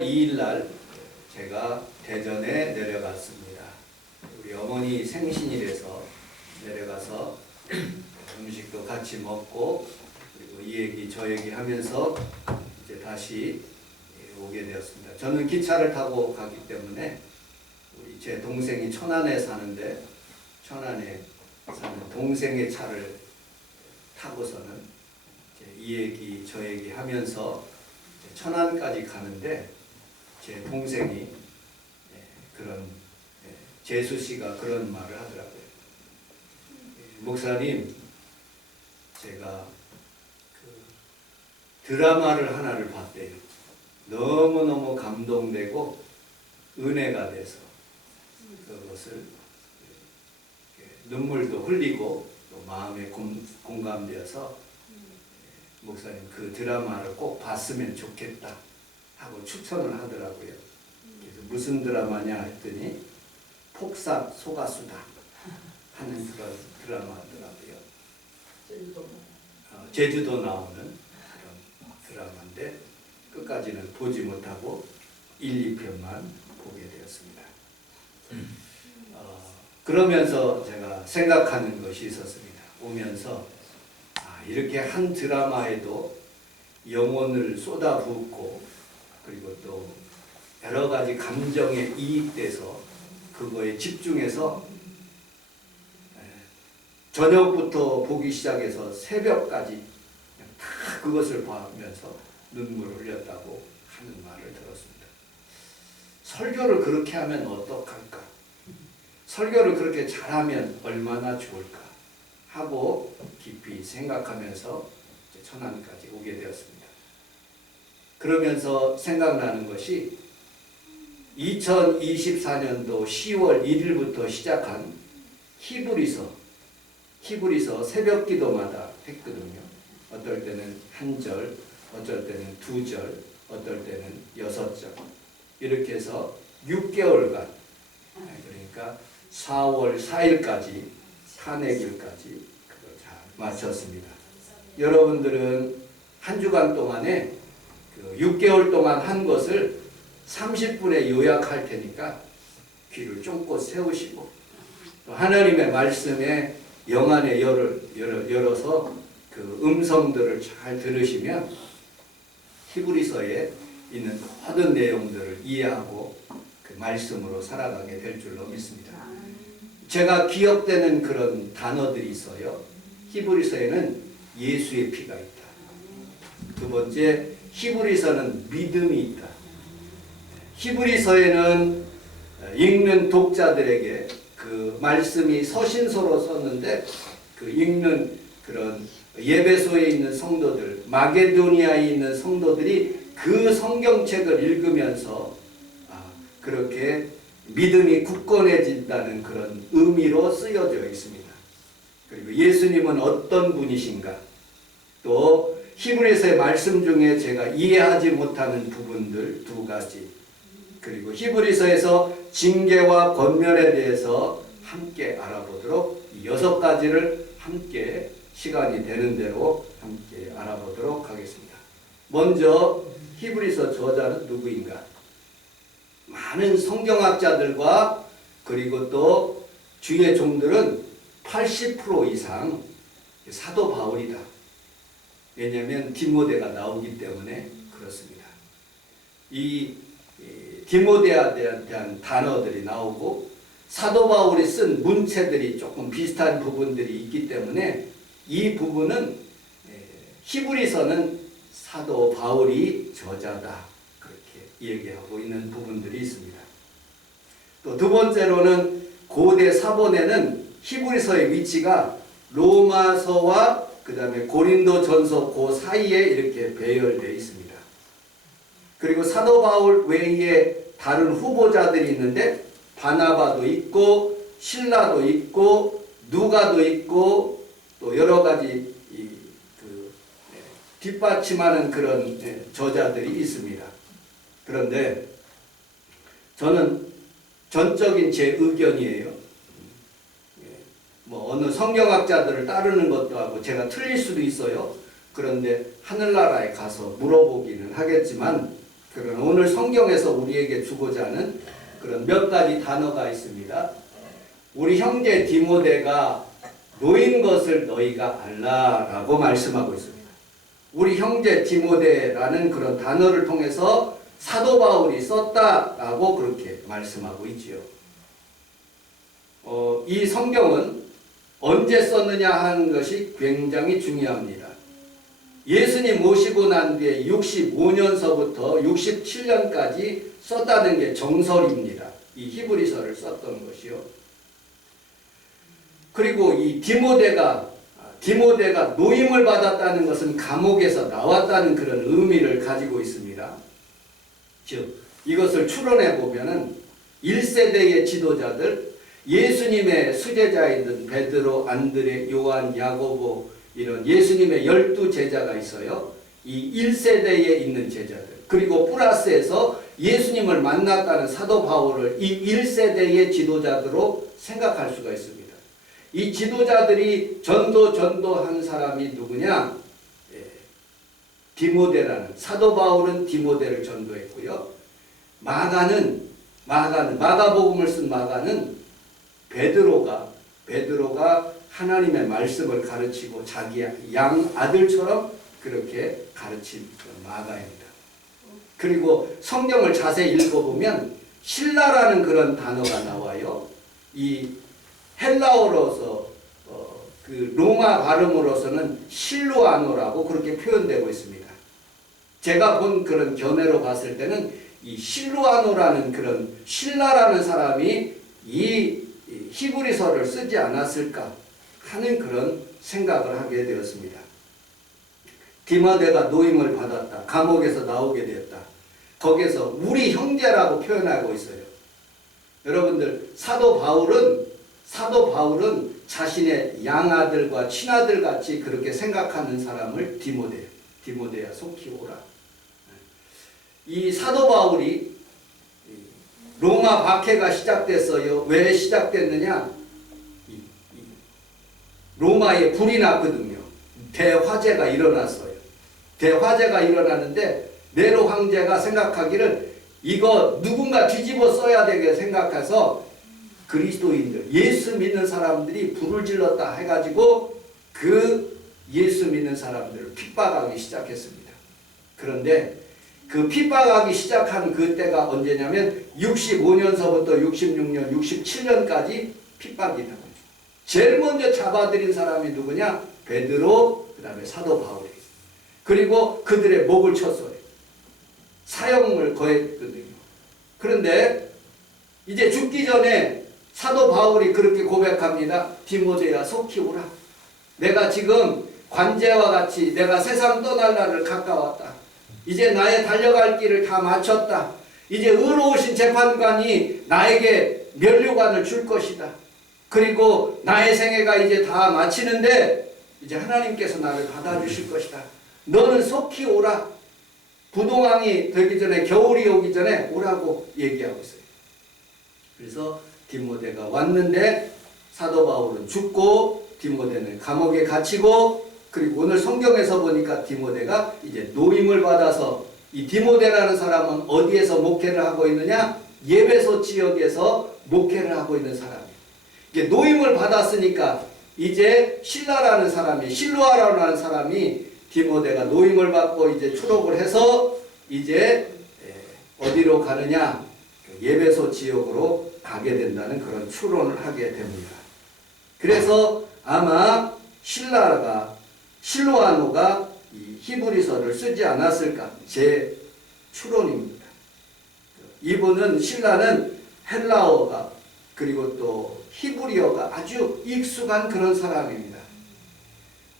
2일 날 제가 대전에 내려갔습니다. 우리 어머니 생신이라서 내려가서 음식도 같이 먹고 그리고 이 얘기 저 얘기 하면서 이제 다시 오게 되었습니다. 저는 기차를 타고 가기 때문에 우리 제 동생이 천안에 사는데 천안에 사는 동생의 차를 타고서는 이제 이 얘기 저 얘기 하면서 천안까지 가는데 제 동생이 그런 재수 씨가 그런 말을 하더라고요. 목사님, 제가 그 드라마를 하나를 봤대요. 너무너무 감동되고 은혜가 돼서 그것을 눈물도 흘리고 또 마음에 공감되어서 목사님 그 드라마를 꼭 봤으면 좋겠다 하고 추천을 하더라고요. 그래서 무슨 드라마냐 했더니 폭삭 소가수다 하는 그런 드라마더라고요. 제주도 나오는 그런 드라마인데 끝까지는 보지 못하고 1, 2편만 보게 되었습니다. 그러면서 제가 생각하는 것이 있었습니다. 오면서 이렇게 한 드라마에도 영혼을 쏟아붓고 그리고 또 여러 가지 감정에 이입돼서 그거에 집중해서 저녁부터 보기 시작해서 새벽까지 다 그것을 보면서 눈물을 흘렸다고 하는 말을 들었습니다. 설교를 그렇게 하면 어떡할까? 설교를 그렇게 잘하면 얼마나 좋을까? 하고 깊이 생각하면서 천안까지 오게 되었습니다. 그러면서 생각나는 것이 2024년도 10월 1일부터 시작한 히브리서 새벽 기도마다 했거든요. 어떨 때는 한 절, 어떨 때는 두 절, 어떨 때는 6절 이렇게 해서 6개월간 그러니까 4월 4일까지 탄핵일까지 그걸 잘 마쳤습니다. 여러분들은 한 주간 동안에 그 6개월 동안 한 것을 30분에 요약할 테니까 귀를 쫑긋 세우시고 또 하나님의 말씀에 영안의 열어서 그 음성들을 잘 들으시면 히브리서에 있는 모든 내용들을 이해하고 그 말씀으로 살아가게 될 줄로 믿습니다. 제가 기억되는 그런 단어들이 있어요. 히브리서에는 예수의 피가 있다. 두 번째, 히브리서는 믿음이 있다. 히브리서에는 읽는 독자들에게 그 말씀이 서신서로 썼는데 그 읽는 그런 예배소에 있는 성도들, 마게도니아에 있는 성도들이 그 성경책을 읽으면서 그렇게 믿음이 굳건해진다는 그런 의미로 쓰여져 있습니다. 그리고 예수님은 어떤 분이신가? 또 히브리서의 말씀 중에 제가 이해하지 못하는 부분들 2가지, 그리고 히브리서에서 징계와 권면에 대해서 함께 알아보도록 이 6가지를 함께 시간이 되는 대로 함께 알아보도록 하겠습니다. 먼저 히브리서 저자는 누구인가? 많은 성경학자들과 그리고 또 주의 종들은 80% 이상 사도 바울이다. 왜냐하면 디모데가 나오기 때문에 그렇습니다. 이 디모데에 대한 단어들이 나오고 사도 바울이 쓴 문체들이 조금 비슷한 부분들이 있기 때문에 이 부분은 히브리서는 사도 바울이 저자다 그렇게 얘기하고 있는 부분들이 있습니다. 또 두 번째로는 고대 사본에는 히브리서의 위치가 로마서와 그 다음에 고린도전서 그 사이에 이렇게 배열되어 있습니다. 그리고 사도 바울 외에 다른 후보자들이 있는데 바나바도 있고 실라도 있고 누가도 있고 또 여러 가지 뒷받침하는 그런 저자들이 있습니다. 그런데 저는 전적인 제 의견이에요. 뭐 어느 성경학자들을 따르는 것도 하고 제가 틀릴 수도 있어요. 그런데 하늘나라에 가서 물어보기는 하겠지만 그런 오늘 성경에서 우리에게 주고자 하는 그런 몇 가지 단어가 있습니다. 우리 형제 디모데가 노인 것을 너희가 알라라고 말씀하고 있습니다. 우리 형제 디모데라는 그런 단어를 통해서 사도 바울이 썼다라고 그렇게 말씀하고 있지요. 이 성경은 언제 썼느냐 하는 것이 굉장히 중요합니다. 예수님 모시고 난 뒤에 65년서부터 67년까지 썼다는 게 정설입니다. 이 히브리서를 썼던 것이요. 그리고 이 디모데가 노임을 받았다는 것은 감옥에서 나왔다는 그런 의미를 가지고 있습니다. 즉, 이것을 추론해 보면은 1세대의 지도자들, 예수님의 수제자이던 베드로, 안드레, 요한, 야고보 이런 예수님의 12제자가 있어요. 이 1세대에 있는 제자들. 그리고 플러스해서 예수님을 만났다는 사도 바울을 이 1세대의 지도자들로 생각할 수가 있습니다. 이 지도자들이 전도한 사람이 누구냐? 디모데라는, 사도 바울은 디모데를 전도했고요. 마가복음을 쓴 마가는 베드로가 하나님의 말씀을 가르치고 자기 양 아들처럼 그렇게 가르친 마가입니다. 그리고 성경을 자세히 읽어보면 신라라는 그런 단어가 나와요. 이 헬라어로서 그 로마 발음으로서는 실루아노라고 그렇게 표현되고 있습니다. 제가 본 그런 견해로 봤을 때는 이 실루아노라는 그런 신라라는 사람이 이 히브리서를 쓰지 않았을까 하는 그런 생각을 하게 되었습니다. 디모데가 노임을 받았다. 감옥에서 나오게 되었다. 거기에서 우리 형제라고 표현하고 있어요. 여러분들, 사도 바울은 자신의 양아들과 친아들 같이 그렇게 생각하는 사람을 디모데야 속히 오라. 이 사도 바울이 로마 박해가 시작됐어요. 왜 시작됐느냐? 로마에 불이 났거든요. 대화재가 일어났어요. 대화재가 일어났는데 네로 황제가 생각하기를 이거 누군가 뒤집어 써야 되게 생각해서 그리스도인들, 예수 믿는 사람들이 불을 질렀다 해가지고 그 예수 믿는 사람들을 핍박하기 시작했습니다. 그런데 그 핍박하기 시작한 그때가 언제냐면 65년서부터 66년, 67년까지 핍박이 나거든요. 제일 먼저 잡아들인 사람이 누구냐? 베드로, 그 다음에 사도 바울이. 그리고 그들의 목을 쳤어요. 사형을 거했거든요. 그런데 이제 죽기 전에 사도 바울이 그렇게 고백합니다. 디모데야 속히 오라. 내가 지금 관제와 같이 내가 세상 떠날 날을 가까웠다. 이제 나의 달려갈 길을 다 마쳤다. 이제 의로우신 재판관이 나에게 면류관을 줄 것이다. 그리고 나의 생애가 이제 다 마치는데 이제 하나님께서 나를 받아주실 것이다. 너는 속히 오라. 부동항이 되기 전에, 겨울이 오기 전에 오라고 얘기하고 있어요. 그래서 디모데가 왔는데 사도 바울은 죽고 디모데는 감옥에 갇히고, 그리고 오늘 성경에서 보니까 디모데가 이제 노임을 받아서, 이 디모데라는 사람은 어디에서 목회를 하고 있느냐? 예배소 지역에서 목회를 하고 있는 사람이에요. 이게 노임을 받았으니까 이제 실루아라는 사람이 디모데가 노임을 받고 이제 추록을 해서 이제 어디로 가느냐? 예배소 지역으로 가게 된다는 그런 추론을 하게 됩니다. 그래서 아마 실루아노가 이 히브리서를 쓰지 않았을까, 제 추론입니다. 신라는 헬라어가 그리고 또 히브리어가 아주 익숙한 그런 사람입니다.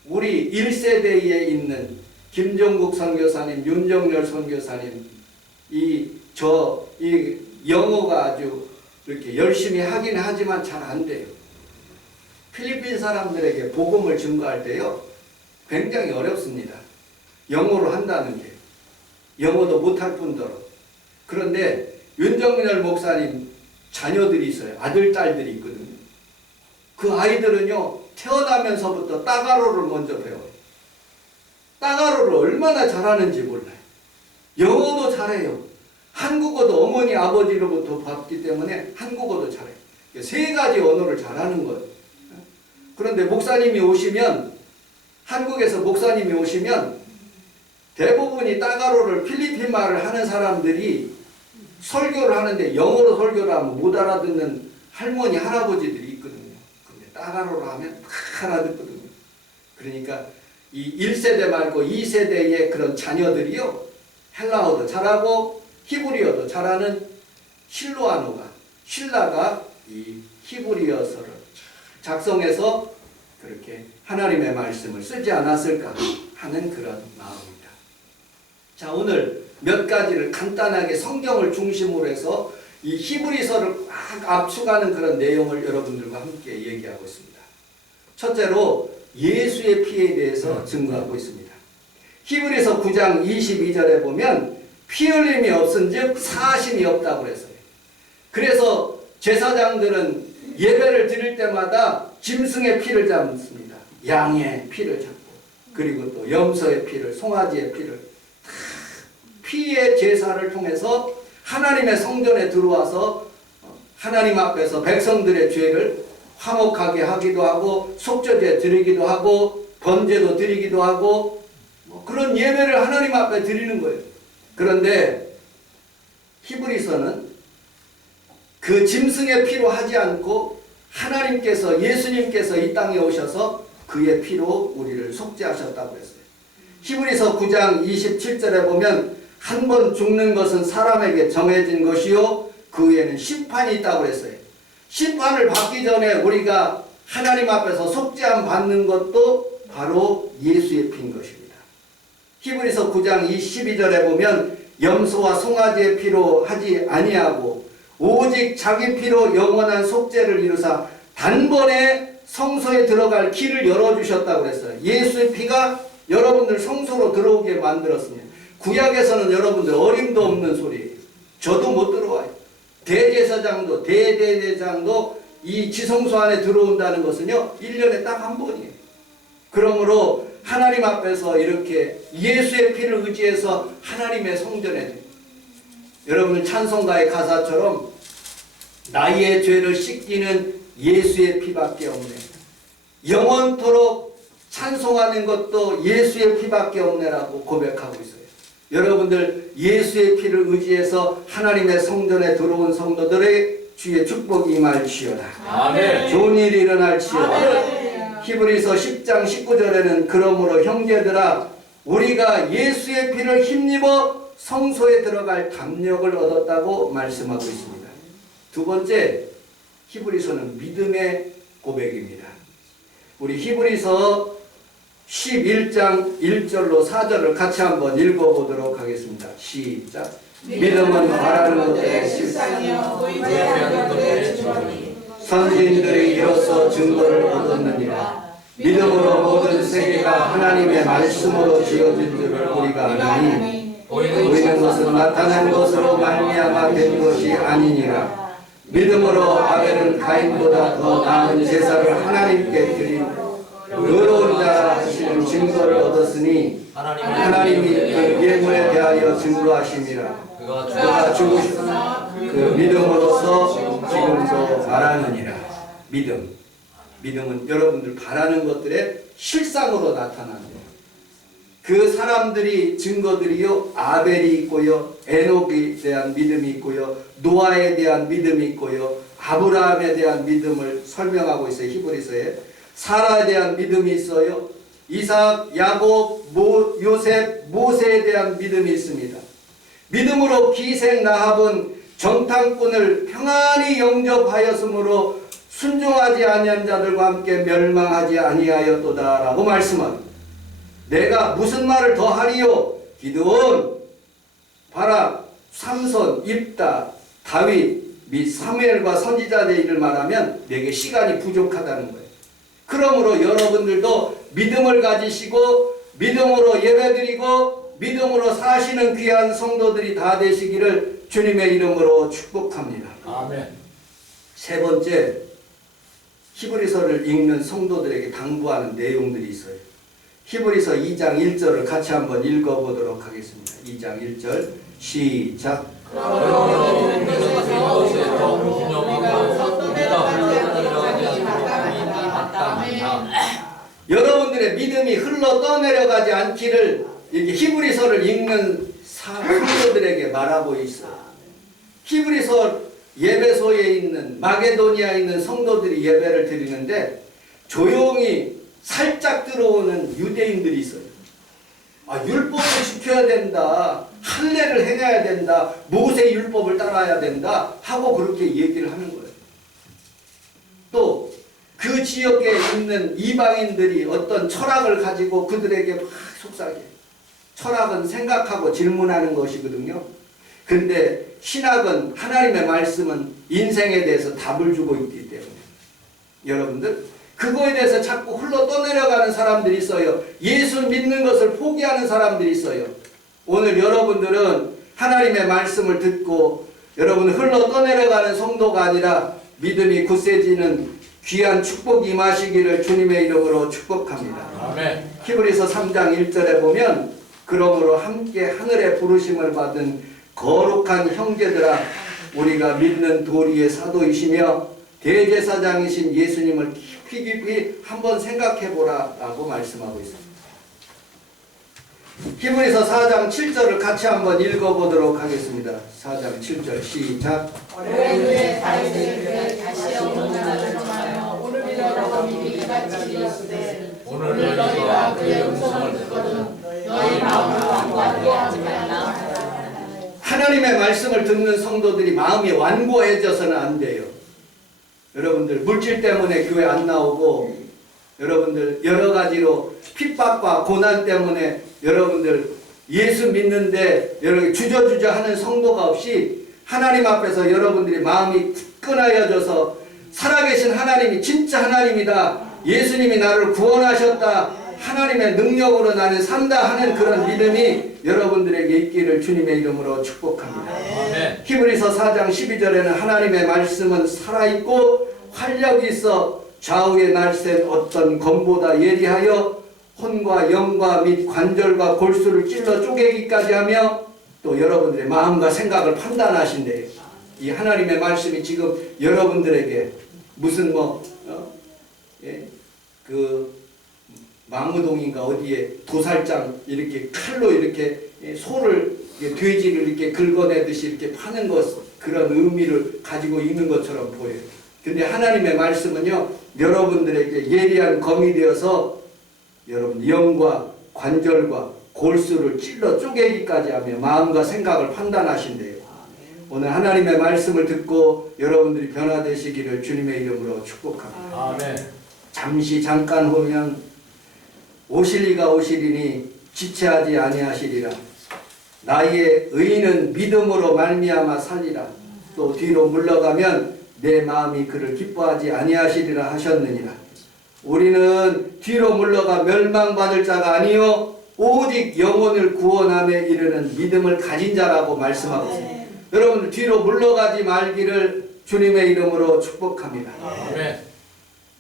우리 1세대에 있는 김종국 선교사님, 윤정열 선교사님, 이 영어가 아주 이렇게 열심히 하긴 하지만 잘 안 돼요. 필리핀 사람들에게 복음을 증거할 때요, 굉장히 어렵습니다. 영어로 한다는 게. 영어도 못할 뿐더러. 그런데 윤정열 목사님 자녀들이 있어요. 아들, 딸들이 있거든요. 그 아이들은요, 태어나면서부터 따가로를 먼저 배워요. 따가로를 얼마나 잘하는지 몰라요. 영어도 잘해요. 한국어도 어머니 아버지로부터 봤기 때문에 한국어도 잘해요. 세 가지 언어를 잘하는 거예요. 그런데 목사님이 오시면, 한국에서 목사님이 오시면 대부분이 따가로를 필리핀 말을 하는 사람들이 설교를 하는데 영어로 설교를 하면 못 알아듣는 할머니 할아버지들이 있거든요. 근데 따가로를 하면 다 알아듣거든요. 그러니까 이 1세대 말고 2세대의 그런 자녀들이요, 헬라어도 잘하고 히브리어도 잘하는 신라가 이 히브리어서를 작성해서 그렇게 하나님의 말씀을 쓰지 않았을까 하는 그런 마음입니다. 자, 오늘 몇 가지를 간단하게 성경을 중심으로 해서 이 히브리서를 막 압축하는 그런 내용을 여러분들과 함께 얘기하고 있습니다. 첫째로 예수의 피에 대해서 증거하고 있습니다. 히브리서 9장 22절에 보면 피 흘림이 없은즉 사심이 없다고 그랬어요. 그래서 제사장들은 예배를 드릴 때마다 짐승의 피를 잡습니다. 양의 피를 잡고, 그리고 또 염소의 피를, 송아지의 피를, 다 피의 제사를 통해서 하나님의 성전에 들어와서 하나님 앞에서 백성들의 죄를 화목하게 하기도 하고, 속죄제 드리기도 하고, 번제도 드리기도 하고, 그런 예배를 하나님 앞에 드리는 거예요. 그런데 히브리서는 그 짐승의 피로 하지 않고 하나님께서, 예수님께서 이 땅에 오셔서 그의 피로 우리를 속죄하셨다고 했어요. 히브리서 9장 27절에 보면 한 번 죽는 것은 사람에게 정해진 것이요 그 후에는 심판이 있다고 했어요. 심판을 받기 전에 우리가 하나님 앞에서 속죄함 받는 것도 바로 예수의 피인 것입니다. 히브리서 9장 22절에 보면 염소와 송아지의 피로 하지 아니하고 오직 자기 피로 영원한 속죄를 이루사 단번에 성소에 들어갈 길을 열어주셨다고 그랬어요. 예수의 피가 여러분들 성소로 들어오게 만들었습니다. 구약에서는 여러분들 어림도 없는 소리예요. 저도 못 들어와요. 대제사장도 대대제사장도 이 지성소 안에 들어온다는 것은요 1년에 딱 한 번이에요. 그러므로 하나님 앞에서 이렇게 예수의 피를 의지해서 하나님의 성전에, 여러분들 찬송가의 가사처럼 나의 죄를 씻기는 예수의 피밖에 없네, 영원토록 찬송하는 것도 예수의 피밖에 없네라고 고백하고 있어요. 여러분들 예수의 피를 의지해서 하나님의 성전에 들어온 성도들의 주의 축복이 임할지어다. 아멘. 좋은 일이 일어날지어다. 아멘. 히브리서 10장 19절에는 그러므로 형제들아 우리가 예수의 피를 힘입어 성소에 들어갈 담력을 얻었다고 말씀하고 있습니다. 두 번째, 히브리서는 믿음의 고백입니다. 우리 히브리서 11장 1절로 4절을 같이 한번 읽어보도록 하겠습니다. 시작. 믿음은 바라는 것들의 실상이요 보이지 않는 것들의 증거니 선지인들이 이로써 증거를 얻었느니라. 믿음으로 모든 세계가 하나님의 말씀으로 지어진 줄을 우리가 아나니 보이는 것은 나타난 것으로 말미암아 된 것이 아니니라. 믿음으로 아벨은 가인보다 더 나은 제사를 하나님께 드린 의로운 자라 하시는 증거를 얻었으니 하나님이 그 예물에 대하여 증거하심이라. 그가 죽으신 그 믿음으로써 지금도 말하느니라. 믿음은 여러분들 바라는 것들의 실상으로 나타납니다. 그 사람들이 증거들이요 아벨이 있고요, 에녹에 대한 믿음이 있고요, 노아에 대한 믿음이 있고요, 아브라함에 대한 믿음을 설명하고 있어요. 히브리서에 사라에 대한 믿음이 있어요. 이삭, 야곱, 요셉, 모세에 대한 믿음이 있습니다. 믿음으로 기생 라합은 정탐꾼을 평안히 영접하였으므로 순종하지 아니한 자들과 함께 멸망하지 아니하였도다라고 말씀합니다. 내가 무슨 말을 더 하리요? 기드온, 바락, 삼손, 입다, 다윗 및 사무엘과 선지자의 일을 말하면 내게 시간이 부족하다는 거예요. 그러므로 여러분들도 믿음을 가지시고 믿음으로 예배드리고 믿음으로 사시는 귀한 성도들이 다 되시기를 주님의 이름으로 축복합니다. 아멘. 세 번째, 히브리서를 읽는 성도들에게 당부하는 내용들이 있어요. 히브리서 2장 1절을 같이 한번 읽어보도록 하겠습니다. 2장 1절 시작. 여러분들의 믿음이 흘러 떠내려가지 않기를 이렇게 히브리서를 읽는 성도들에게 말하고 있어요. 히브리서 예배소에 있는 마게도니아에 있는 성도들이 예배를 드리는데 조용히 살짝 들어오는 유대인들이 있어요. 율법을 지켜야 된다. 할례를 행해야 된다. 모세 율법을 따라야 된다. 하고 그렇게 얘기를 하는 거예요. 또 그 지역에 있는 이방인들이 어떤 철학을 가지고 그들에게 막 속삭여. 철학은 생각하고 질문하는 것이거든요. 근데 신학은 하나님의 말씀은 인생에 대해서 답을 주고 있기 때문에 여러분들 그거에 대해서 자꾸 흘러 떠내려가는 사람들이 있어요. 예수 믿는 것을 포기하는 사람들이 있어요. 오늘 여러분들은 하나님의 말씀을 듣고 여러분 흘러 떠내려가는 성도가 아니라 믿음이 굳세지는 귀한 축복이 임하시기를 주님의 이름으로 축복합니다. 아멘. 히브리서 3장 1절에 보면 그러므로 함께 하늘의 부르심을 받은 거룩한 형제들아 우리가 믿는 도리의 사도이시며 대제사장이신 예수님을 깊이 한번 생각해보라 라고 말씀하고 있습니다. 히브리서 4장 7절을 같이 한번 읽어보도록 하겠습니다. 4장 7절 시작. 어려운데 다윗에게 다시 영원하여 오늘이라도 미리 같이 이르시되 오늘 너희가 그의 음성을 듣거든 너희 마음을 완고하지 말라. 하나님의 말씀을 듣는 성도들이 마음이 완고해져서는 안 돼요. 여러분들 물질 때문에 교회 안 나오고 여러분들 여러 가지로 핍박과 고난 때문에 여러분들 예수 믿는데 여러 주저주저 하는 성도가 없이 하나님 앞에서 여러분들이 마음이 굳건하여져서 살아계신 하나님이 진짜 하나님이다. 예수님이 나를 구원하셨다. 하나님의 능력으로 나는 산다 하는 그런 믿음이 여러분들에게 있기를 주님의 이름으로 축복합니다. 아멘. 히브리서 4장 12절에는 하나님의 말씀은 살아있고 활력이 있어 좌우에 날쌘 어떤 검보다 예리하여 혼과 영과 및 관절과 골수를 찔러 쪼개기까지 하며 또 여러분들의 마음과 생각을 판단하신대요. 이 하나님의 말씀이 지금 여러분들에게 무슨 망우동인가 어디에 도살장 이렇게 칼로 이렇게 소를 돼지를 이렇게 긁어내듯이 이렇게 파는 것 그런 의미를 가지고 있는 것처럼 보여요. 근데 하나님의 말씀은요 여러분들에게 예리한 검이 되어서 여러분 영과 관절과 골수를 찔러 쪼개기까지 하며 마음과 생각을 판단하신대요. 오늘 하나님의 말씀을 듣고 여러분들이 변화되시기를 주님의 이름으로 축복합니다. 아멘. 잠시 잠깐 후면 오실리가 오시리니 지체하지 아니하시리라. 나의 의인은 믿음으로 말미암아 살리라. 또 뒤로 물러가면 내 마음이 그를 기뻐하지 아니하시리라 하셨느니라. 우리는 뒤로 물러가 멸망받을 자가 아니요 오직 영혼을 구원함에 이르는 믿음을 가진 자라고 말씀하고 있습니다. 여러분 뒤로 물러가지 말기를 주님의 이름으로 축복합니다. 아멘.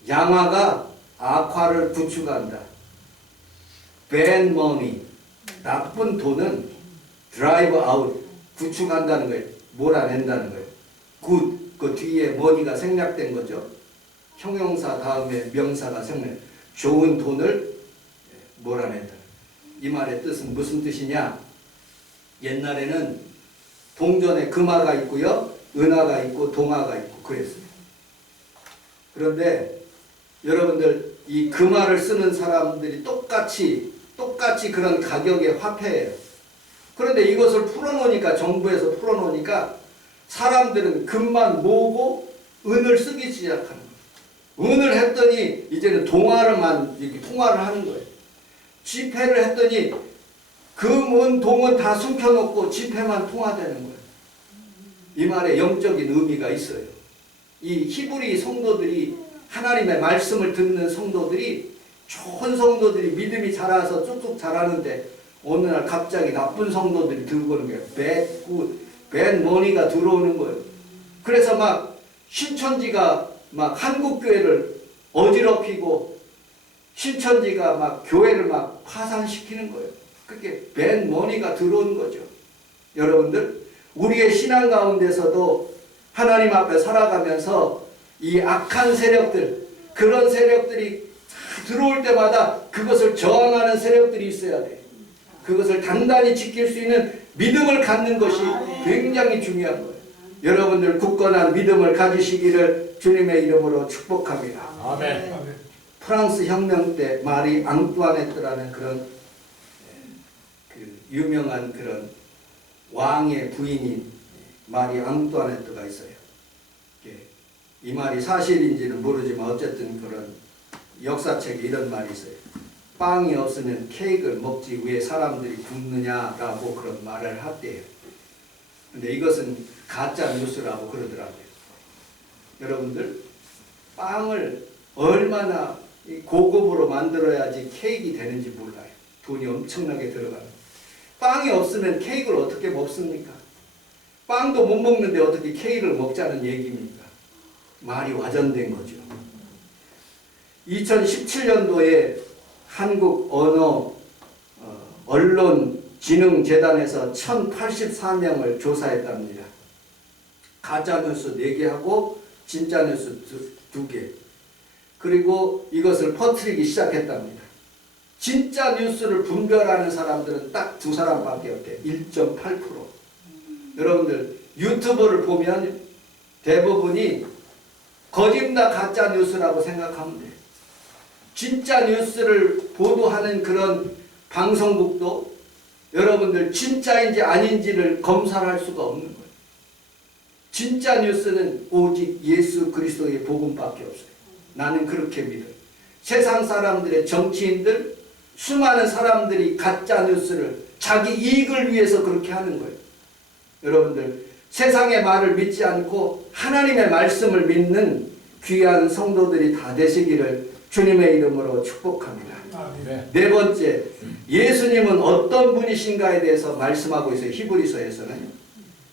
양화가 악화를 구축한다. bad money, 나쁜 돈은 drive out, 구축한다는 거예요. 몰아낸다는 거예요. good, 그 뒤에 money가 생략된 거죠. 형용사 다음에 명사가 생략. 좋은 돈을 몰아낸다. 이 말의 뜻은 무슨 뜻이냐? 옛날에는 동전에 금화가 있고요, 은화가 있고 동화가 있고 그랬어요. 그런데 여러분들 이 금화를 쓰는 사람들이 똑같이 그런 가격의 화폐예요. 그런데 이것을 풀어놓으니까 정부에서 풀어놓으니까 사람들은 금만 모으고 은을 쓰기 시작하는 거예요. 은을 했더니 이제는 동화를만 이렇게 통화를 하는 거예요. 지폐를 했더니 금, 은, 동은 다 숨겨놓고 지폐만 통화되는 거예요. 이 말에 영적인 의미가 있어요. 이 히브리 성도들이 하나님의 말씀을 듣는 성도들이 좋은 성도들이 믿음이 자라서 쭉쭉 자라는데 어느 날 갑자기 나쁜 성도들이 들어오는 거예요. bad, good, bad money가 들어오는 거예요. 그래서 막 신천지가 막 한국교회를 어지럽히고 신천지가 막 교회를 막 파산시키는 거예요. 그게 벤머니가 들어온 거죠. 여러분들, 우리의 신앙 가운데서도 하나님 앞에 살아가면서 이 악한 세력들, 그런 세력들이 들어올 때마다 그것을 저항하는 세력들이 있어야 돼요. 그것을 단단히 지킬 수 있는 믿음을 갖는 것이 굉장히 중요한 거예요. 여러분들 굳건한 믿음을 가지시기를 주님의 이름으로 축복합니다. 아멘. 프랑스 혁명 때 마리 앙뚜아네트라는 그런 유명한 그런 왕의 부인인 마리 앙뚜아네트가 있어요. 이 말이 사실인지는 모르지만 어쨌든 그런 역사책에 이런 말이 있어요. 빵이 없으면 케이크를 먹지 왜 사람들이 굶느냐라고 그런 말을 했대요. 근데 이것은 가짜 뉴스라고 그러더라고요. 여러분들, 빵을 얼마나 고급으로 만들어야지 케이크가 되는지 몰라요. 돈이 엄청나게 들어가는. 빵이 없으면 케이크를 어떻게 먹습니까? 빵도 못 먹는데 어떻게 케이크를 먹자는 얘기입니까? 말이 와전된 거죠. 2017년도에 한국 언론진흥재단에서 1084명을 조사했답니다. 가짜뉴스 4개 하고 진짜뉴스 2개. 그리고 이것을 퍼뜨리기 시작했답니다. 진짜 뉴스를 분별하는 사람들은 딱 2사람밖에 없대요. 1.8%. 여러분들 유튜브를 보면 대부분이 거짓다 가짜 뉴스라고 생각하면 돼요. 진짜 뉴스를 보도하는 그런 방송국도 여러분들 진짜인지 아닌지를 검사할 수가 없는 거예요. 진짜 뉴스는 오직 예수 그리스도의 복음밖에 없어요. 나는 그렇게 믿어요. 세상 사람들의 정치인들, 수많은 사람들이 가짜 뉴스를 자기 이익을 위해서 그렇게 하는 거예요. 여러분들, 세상의 말을 믿지 않고 하나님의 말씀을 믿는 귀한 성도들이 다 되시기를 주님의 이름으로 축복합니다. 네 번째, 예수님은 어떤 분이신가에 대해서 말씀하고 있어요. 히브리서에서는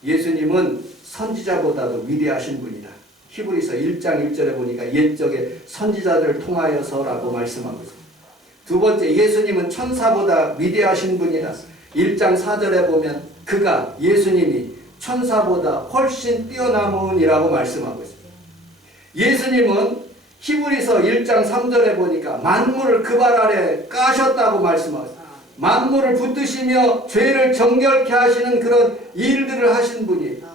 예수님은 선지자보다도 위대하신 분이다. 히브리서 1장 1절에 보니까 옛적에 선지자들을 통하여서라고 말씀하고 있어요. 두 번째, 예수님은 천사보다 위대하신 분이다. 1장 4절에 보면 그가 예수님이 천사보다 훨씬 뛰어남은이라고 말씀하고 있어요. 예수님은 히브리서 1장 3절에 보니까 만물을 그 발 아래 까셨다고 말씀하고 있어요. 만물을 붙드시며 죄를 정결케 하시는 그런 일들을 하신 분이에요.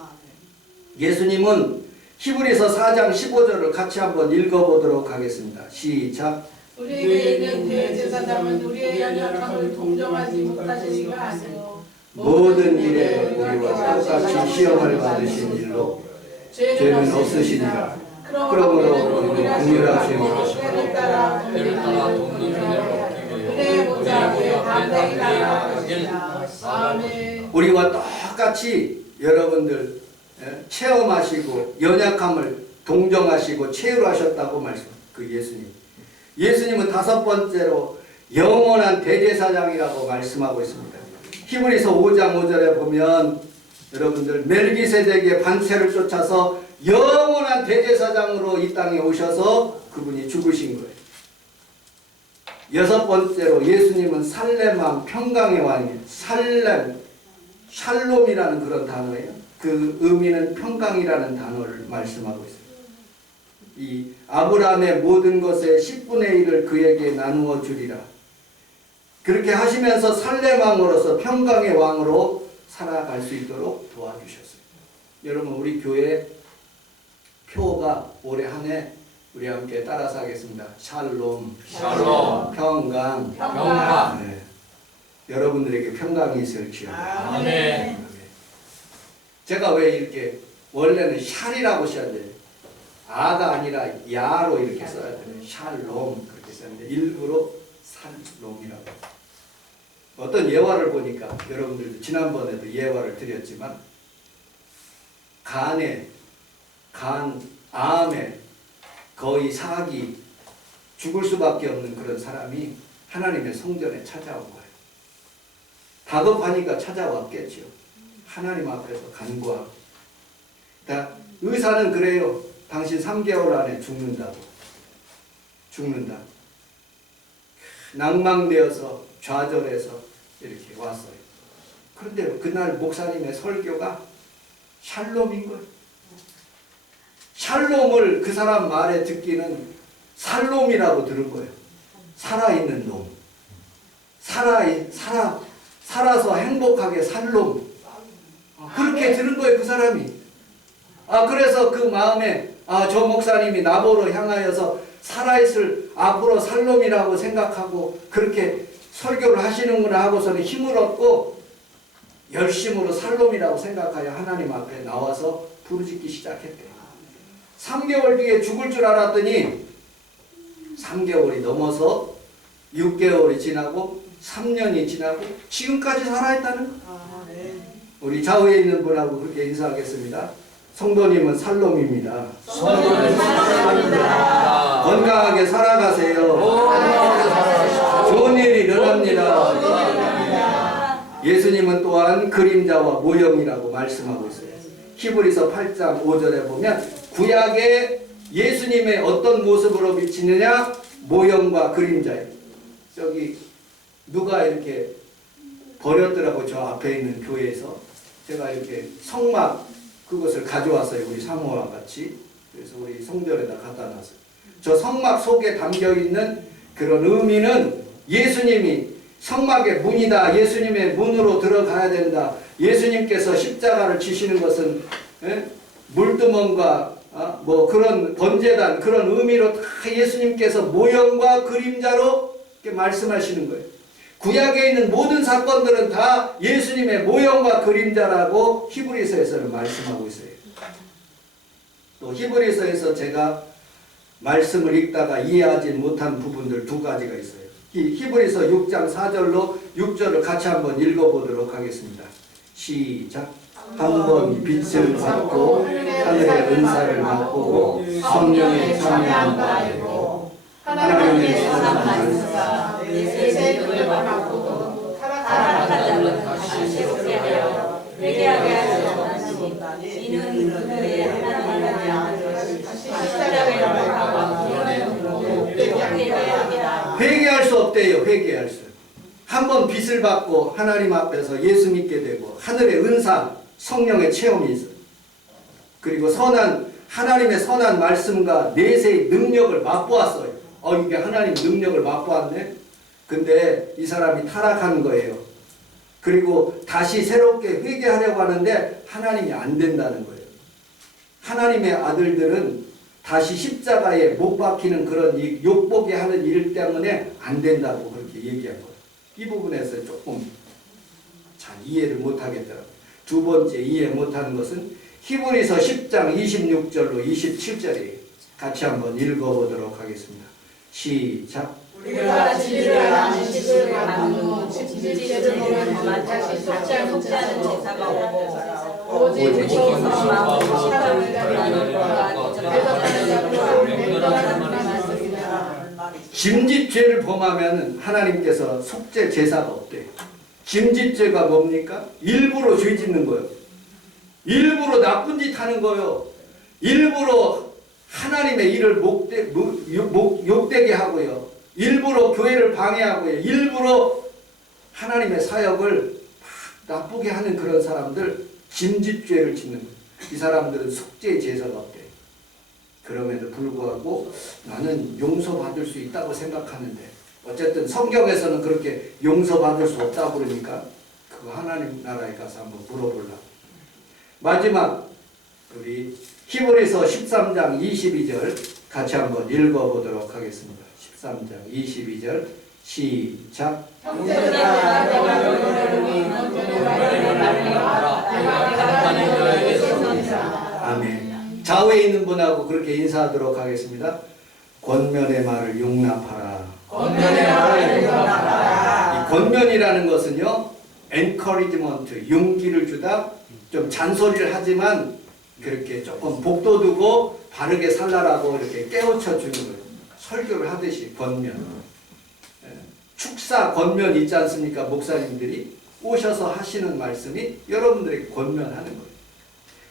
예수님은 히브리서 4장 15절을 같이 한번 읽어보도록 하겠습니다. 시작. 우리에게 있는 대제사장은 우리의 연약함을 동정하지 못하시니가 아니요 모든 일에 우리와 똑같이 시험을 받으신 일로 죄는 없으시니라. 그러므로 우리는 긍휼하심으로 때를 따라 돕는 은혜의 보좌에 담대히 나아가시라. 아멘. 우리와 똑같이 여러분들 체험하시고 연약함을 동정하시고 체휼하셨다고 말씀. 그 예수님은 5번째로 영원한 대제사장이라고 말씀하고 있습니다. 히브리서 5장 5절에 보면 여러분들 멜기세덱의 반채를 쫓아서 영원한 대제사장으로 이 땅에 오셔서 그분이 죽으신 거예요. 6번째로 예수님은 살렘왕, 평강의 왕이에요. 샬롬이라는 그런 단어예요. 그 의미는 평강이라는 단어를 말씀하고 있어요. 이 아브라함의 모든 것의 10분의 1을 그에게 나누어 주리라. 그렇게 하시면서 살렘왕으로서 평강의 왕으로 살아갈 수 있도록 도와주셨어요. 여러분, 우리 교회 표가 올해 한 해 우리 함께 따라서 하겠습니다. 샬롬, 평강. 네. 여러분들에게 평강이 있을지어다. 아멘. 제가 왜 이렇게 원래는 샬이라고 써야 돼요. 아가 아니라 야로 이렇게 써야 돼요. 샬롬 그렇게 썼는데 일부러 살롬이라고. 어떤 예화를 보니까 여러분들도 지난번에도 예화를 드렸지만 암에 거의 사기 죽을 수밖에 없는 그런 사람이 하나님의 성전에 찾아온 거예요. 다급하니까 찾아왔겠죠. 하나님 앞에서 간구하고. 의사는 그래요. 당신 3개월 안에 죽는다. 낭망되어서 좌절해서 이렇게 왔어요. 그런데 그날 목사님의 설교가 샬롬인 거예요. 샬롬을 그 사람 말에 듣기는 살롬이라고 들은 거예요. 살아있는 놈. 살아서 행복하게 살롬. 그렇게 들은 거예요, 그 사람이. 그래서 그 마음에, 저 목사님이 나보러 향하여서 살아있을 앞으로 살롬이라고 생각하고 그렇게 설교를 하시는구나 하고서는 힘을 얻고 열심으로 살롬이라고 생각하여 하나님 앞에 나와서 부르짖기 시작했대요. 3개월 뒤에 죽을 줄 알았더니 3개월이 넘어서 6개월이 지나고 3년이 지나고 지금까지 살아있다는 거예요. 우리 좌우에 있는 분하고 그렇게 인사하겠습니다. 성도님은 살롬입니다. 건강하게 살아가세요. 좋은 일이 일어납니다. 예수님은 또한 그림자와 모형이라고 말씀하고 있어요. 히브리서 8장 5절에 보면 구약의 예수님의 어떤 모습으로 비치느냐? 모형과 그림자예요. 저기 누가 이렇게 버렸더라고. 저 앞에 있는 교회에서 제가 이렇게 성막 그것을 가져왔어요. 우리 사모와 같이. 그래서 우리 성전에다 갖다 놨어요. 저 성막 속에 담겨있는 그런 의미는 예수님이 성막의 문이다. 예수님의 문으로 들어가야 된다. 예수님께서 십자가를 지시는 것은 물두멍과 뭐 그런 번제단 그런 의미로 다 예수님께서 모형과 그림자로 이렇게 말씀하시는 거예요. 구약에 있는 모든 사건들은 다 예수님의 모형과 그림자라고 히브리서에서는 말씀하고 있어요. 또 히브리서에서 제가 말씀을 읽다가 이해하지 못한 부분들 두 가지가 있어요. 히브리서 6장 4절로 6절을 같이 한번 읽어보도록 하겠습니다. 시작. 한번 빛을 받고 하늘의 은사를 맛보고 성령에 참여한 바 알고 하나님의 선한 말씀과 내 눈을 바꾸고 타락하지 않는 다시 새롭게 하여 회개하게 하시니 이는 그의 하나님의 아들을 십자가에 박아 회개할 수 없대요. 회개할 수. 한번 빛을 받고 하나님 앞에서 예수 믿게 되고 하늘의 은사 성령의 체험이 있어요. 그리고 하나님의 선한 말씀과 내세의 능력을 맛보았어요. 이게 하나님 능력을 맛보았네. 근데 이 사람이 타락한 거예요. 그리고 다시 새롭게 회개하려고 하는데 하나님이 안 된다는 거예요. 하나님의 아들들은 다시 십자가에 못 박히는 그런 욕보게 하는 일 때문에 안 된다고 그렇게 얘기한 거예요. 이 부분에서 조금 잘 이해를 못하겠더라고요. 두 번째 이해 못하는 것은 히브리서 10장 26절로 27절이에요. 같이 한번 읽어보도록 하겠습니다. 시작. 우리가 진리를 아는 식을 받은 후 진리를 보면 다시 속지 않는 제사가 오고 오직 무서워서 마음으로 사람을 가리는 것과 짐짓죄를 범하면 하나님께서 속죄 제사가 없대요. 짐짓죄가 뭡니까? 일부러 죄 짓는 거예요. 일부러 나쁜 짓 하는 거예요. 일부러 하나님의 일을 욕되게 하고요. 일부러 교회를 방해하고요. 일부러 하나님의 사역을 나쁘게 하는 그런 사람들 짐짓죄를 짓는 거예요. 이 사람들은 속죄 제사가 없대요. 그럼에도 불구하고 나는 용서받을 수 있다고 생각하는데 어쨌든 성경에서는 그렇게 용서받을 수 없다고 그러니까 그거 하나님 나라에 가서 한번 물어보려고. 마지막 우리 히브리서 13장 22절 같이 한번 읽어보도록 하겠습니다. 13장 22절 시작. 아멘. 좌우에 있는 분하고 그렇게 인사하도록 하겠습니다. 권면의 말을 용납하라. 권면의 말을 용납하라. 이 권면이라는 것은요, encouragement, 용기를 주다, 좀 잔소리를 하지만 그렇게 조금 복돋우고 바르게 살라라고 이렇게 깨우쳐 주는 거예요. 설교를 하듯이 권면. 축사 권면 있지 않습니까? 목사님들이 오셔서 하시는 말씀이 여러분들에게 권면하는 거예요.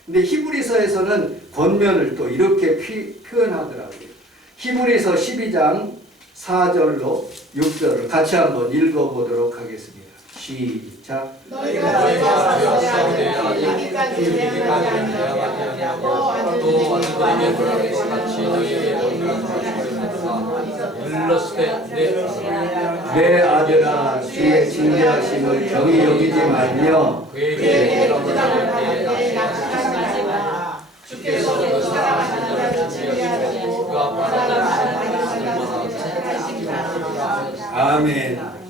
근데 히브리서에서는 권면을 또 이렇게 표현하더라고요. 히브리서 12장 4절로 6절을 같이 한번 읽어보도록 하겠습니다. 시작. 너희가 되었사오되 여기까지 내어가지 아니하고 또 아들들에게 불하게 같이 너희에게 일렀을 때 내 아들아 주의 징계하심을 경히 여기지 말며 그에게 부담을 받게 약속하지 마. 주께서 그 사랑하는 자를 징계하시고 그 앞에 아멘.